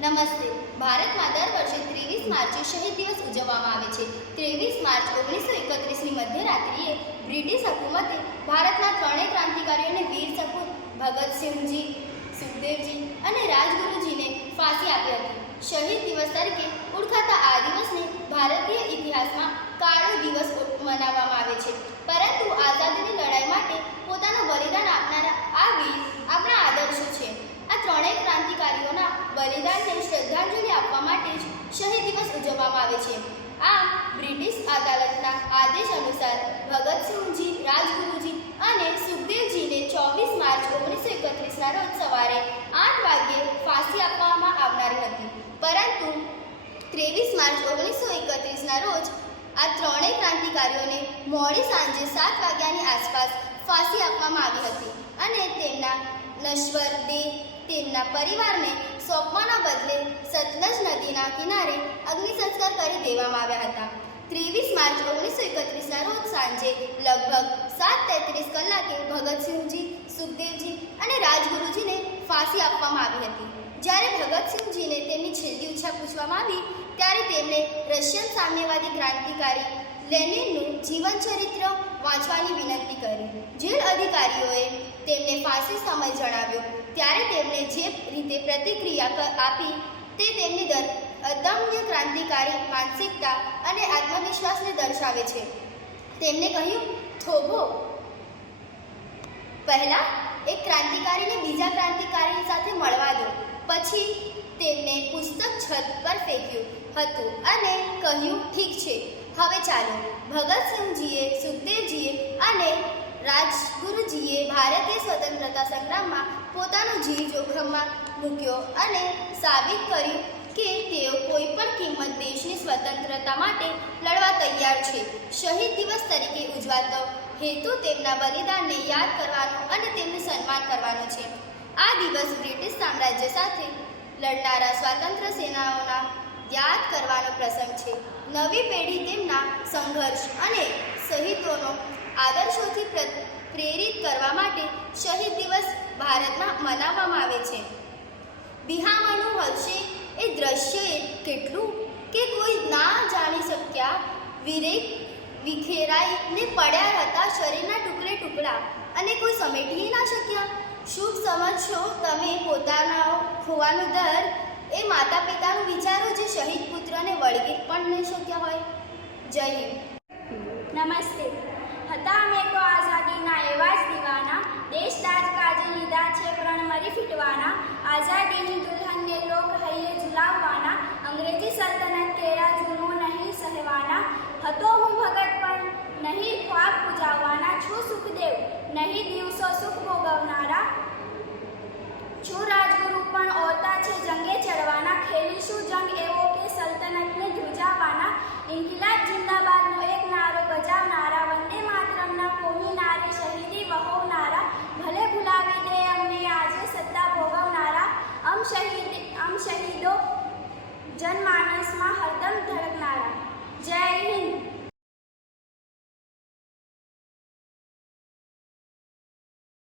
નમસ્તે. ભારતમાં દર વર્ષે 23 માર્ચે શહીદ દિવસ ઉજવવામાં આવે છે. 23 માર્ચ 1931ની મધ્યરાત્રિએ બ્રિટિશ હુકુમતે ભારતના ત્રણેય ક્રાંતિકારીઓને વીર સપૂત ભગતસિંહજી, સુખદેવજી અને રાજગુરુજીને ફાંસી આપી હતી. શહીદ દિવસ તરીકે ઓળખાતા આ દિવસને ભારતીય ઇતિહાસમાં કાળો દિવસ મનાવવામાં આવે છે. પરંતુ આઝાદીની લડાઈ માટે પોતાનું બલિદાન આપનારા આ વીર આપણા આદર્શો છે. આ ત્રણેય ક્રાંતિકારીઓના બલિદાનને શ્રદ્ધાંજલિ આપવા માટે જ શહીદ દિવસ ઉજવવામાં આવે છે. આમ બ્રિટિશ અદાલતના આદેશ અનુસાર ભગતસિંહજી, રાજગુરુજી અને સુખદેવજીને 24 માર્ચ 1931ના રોજ સવારે 8 વાગ્યે ફાંસી આપવામાં આવનારી હતી. પરંતુ 23 માર્ચ 1931ના રોજ આ ત્રણેય ક્રાંતિકારીઓને મોડી સાંજે 7 વાગ્યાની આસપાસ ફાંસી આપવામાં આવી હતી અને તેમના નશ્વર દેહ તેમના પરિવારને સોંપવાના બદલે સતલજ નદીના કિનારે અગ્નિ સંસ્કાર કરી દેવામાં આવ્યા હતા. 23 માર્ચ 1931ના રોજ સાંજે લગભગ 7:33 કલાકે ભગતસિંહજી, સુખદેવજી અને રાજગુરુજીને ફાંસી આપવામાં આવી હતી. જ્યારે ભગતસિંહજીને તેમની છેલ્લી ઈચ્છા પૂછવામાં આવી ત્યારે તેમણે રશિયન સામ્યવાદી ક્રાંતિકારી લેનિનનું જીવનચરિત્ર વાંચવાની વિનંતી કરી. જેલ અધિકારીઓએ તેમને ફાંસી સમય જણાવ્યો ત્યારે તેમણે જે રીતે પ્રતિક્રિયા આપી તે તેમની અદમ્ય ક્રાંતિકારી માનસિકતા અને આત્મવિશ્વાસને દર્શાવે છે. તેમણે કહ્યું, થોભો. પહેલા એક ક્રાંતિકારીને બીજા ક્રાંતિકારી સાથે મળવા દો. પછી તેમને પુસ્તક છત પર ફેંક્યું હતું અને કહ્યું, ઠીક છે, હવે ચાલો. ભગતસિંહજીએ, સુખદેવજીએ અને રાજગુરુજીએ ભારતીય સ્વતંત્રતા સંગ્રામમાં પોતાનો જીવ જોખમમાં મૂક્યો અને સાબિત કર્યું કે તેઓ કોઈ પણ કિંમત દેશની સ્વતંત્રતા માટે લડવા તૈયાર છે. શહીદ દિવસ તરીકે ઉજવાતો હેતુ તેમના બલિદાનને યાદ કરવાનો અને તેમનું સન્માન કરવાનો છે. આ દિવસ બ્રિટિશ સામ્રાજ્ય સાથે લડનારા સ્વાતંત્ર્ય સેનાઓના યાદ કરવાનો પ્રસંગ છે. નવી પેઢી તેમના સંઘર્ષ અને શહીદોનો આદર્શોથી પ્રેરિત કરવા માટે શહીદ દિવસ ભારતમાં મનાવવામાં આવે છે. બિહામણું હશે એ દ્રશ્ય કેટલું કે કોઈ ના જાણી શક્યા. વિખેરાઈને પડ્યા હતા શરીરના ટુકડે ટુકડા અને કોઈ સમેટી ના શક્યા. શું સમજશો તમે પોતાના ખોવાનો દર? એ માતા પિતાનું વિચારો જે શહીદ પુત્રને વળગી પણ નહીં શક્યા હોય. જય હિન્દ. નમસ્તે. હતા અમે તો આઝાદીના એવા જ દીવાના, દેશ દાજ કાજે લીધા છે પ્રણ મરી ફીટવાના, આઝાદીની દુલ્હનને લોક હૈયે ઝુલાવવાના, અંગ્રેજી સલ્તનત કેરા જુલ્મો નહીં સહેવાના. હતો હું ભગત પણ નહીં ખ્વાબ પૂજાવવાના, છું સુખદેવ નહીં દિવસો સુખ ભોગવનારા, છું રાજગુરુ પણ ઓરતા છે જંગે ચડવાના, ખેલીશું જંગ એવો કે સલ્તનતને ધ્રુજાવવાના, ઇન્કિલાબ જિંદાબાદનો એક નારો બજાવનારા, વંદે માતરમના કોમી નારે શહીદી વહોવનારા.